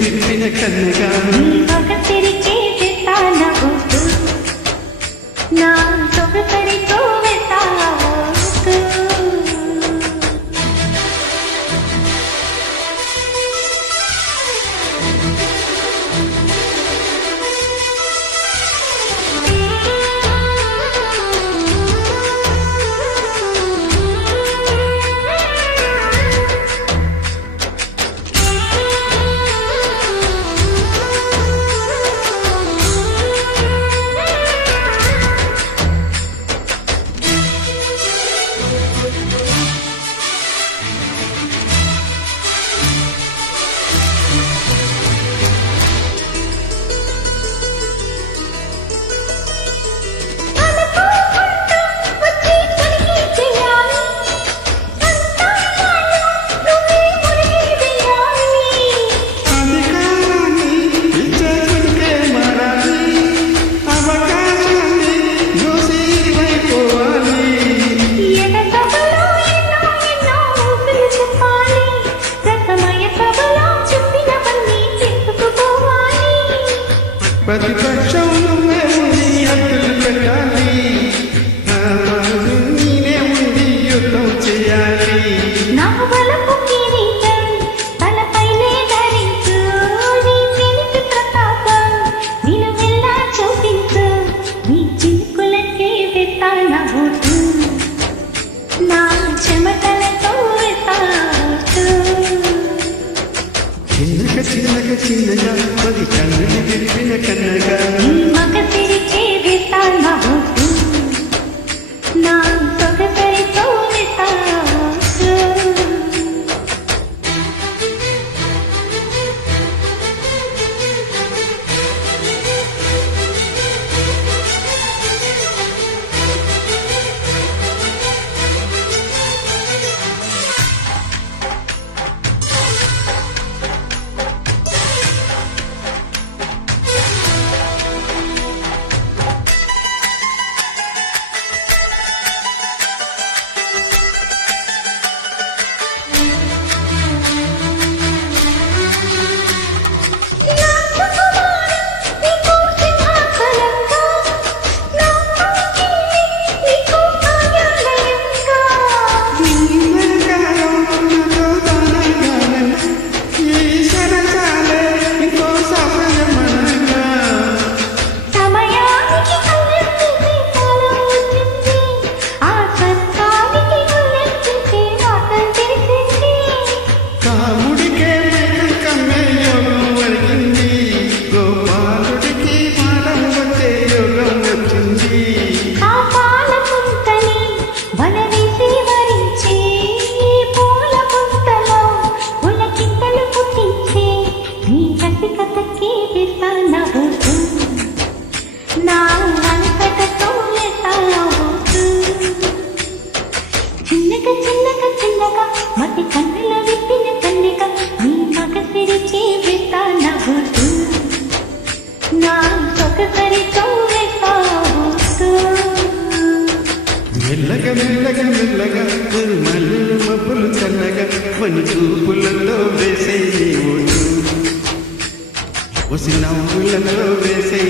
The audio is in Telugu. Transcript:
విప్పిన కన్నగా మగ తెరిచే వెతాన ఒట్టు నా సొగసరితో వెతాకు ప్రతిపక్షం నువ్వే ఉంది హద్దులు పెట్టాలి నేనే ఉంది యుద్ధం చేయాలి నా బలపు కిరీటం తలపైనే ధరించు నీ తెలిసి ప్రతాపం నిన్ను వెళ్ళా చూపించు నీ చినుకులకే వెతాన ఒట్టు నా చెమటలతో వెతాకు చిన్నగా చిన్నగా చిన్నగా పది కన్నులు విప్పిన కన్నగా మగ తెరిచే వెతాన ఒట్టు నా సొగసరితో వెతాకు చిన్నగా చిన్నగా చిన్నగా మట్టి కన్నుల విప్పిన కన్నిక నీ మగ తెరిచే వెతాన ఒట్టు నా సొగసరితో వెతాకు మెల్లగా మెల్లగా మెల్లగా మల్లు మబ్బులు చల్లగా వని చూపులలో వేసే ఒట్టు నవ్వులలో వేసే